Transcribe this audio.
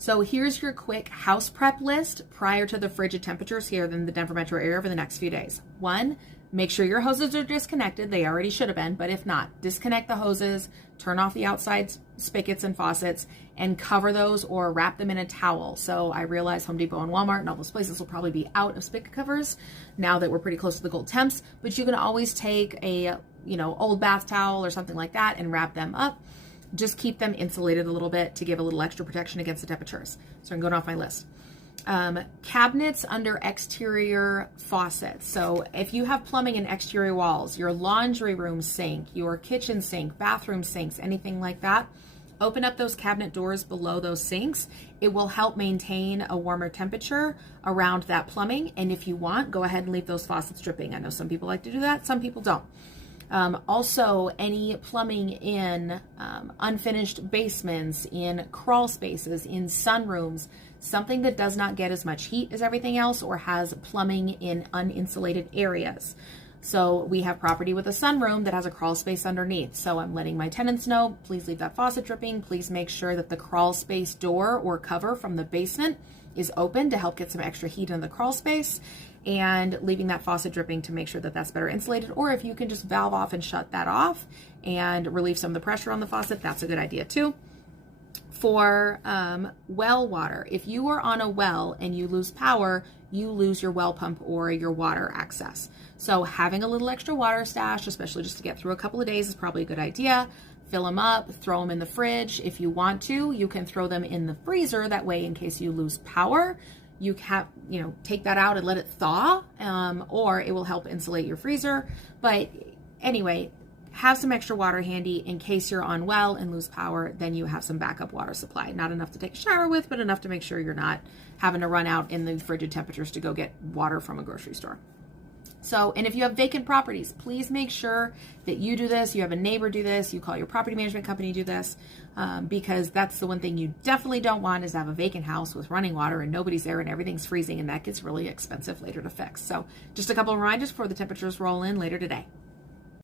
So here's your quick house prep list prior to the frigid temperatures here in the Denver metro area over the next few days. 1, make sure your hoses are disconnected. They already should have been, but if not, disconnect the hoses, turn off the outside spigots and faucets, and cover those or wrap them in a towel. So I realize Home Depot and Walmart and all those places will probably be out of spigot covers now that we're pretty close to the cold temps, but you can always take a, old bath towel or something like that and wrap them up. Just keep them insulated a little bit to give a little extra protection against the temperatures. So I'm going off my list. Cabinets under exterior faucets. So if you have plumbing in exterior walls, your laundry room sink, your kitchen sink, bathroom sinks, anything like that, open up those cabinet doors below those sinks. It will help maintain a warmer temperature around that plumbing. And if you want, go ahead and leave those faucets dripping. I know some people like to do that. Some people don't. Also, any plumbing in unfinished basements, in crawl spaces, in sunrooms, something that does not get as much heat as everything else or has plumbing in uninsulated areas. So we have property with a sunroom that has a crawl space underneath. So I'm letting my tenants know, please leave that faucet dripping. Please make sure that the crawl space door or cover from the basement is open to help get some extra heat in the crawl space, and leaving that faucet dripping to make sure that that's better insulated. Or if you can just valve off and shut that off and relieve some of the pressure on the faucet, that's a good idea too. For well water, if you are on a well and you lose power, you lose your well pump or your water access. So having a little extra water stash, especially just to get through a couple of days, is probably a good idea. Fill them up, throw them in the fridge. If you want to, you can throw them in the freezer. That way, in case you lose power, you have, take that out and let it thaw, or it will help insulate your freezer. But anyway, have some extra water handy in case you're on well and lose power. Then you have some backup water supply. Not enough to take a shower with, but enough to make sure you're not having to run out in the frigid temperatures to go get water from a grocery store. So, and if you have vacant properties, please make sure that you do this. You have a neighbor do this. You call your property management company do this, because that's the one thing you definitely don't want, is to have a vacant house with running water and nobody's there and everything's freezing, and that gets really expensive later to fix. So just a couple of reminders before the temperatures roll in later today.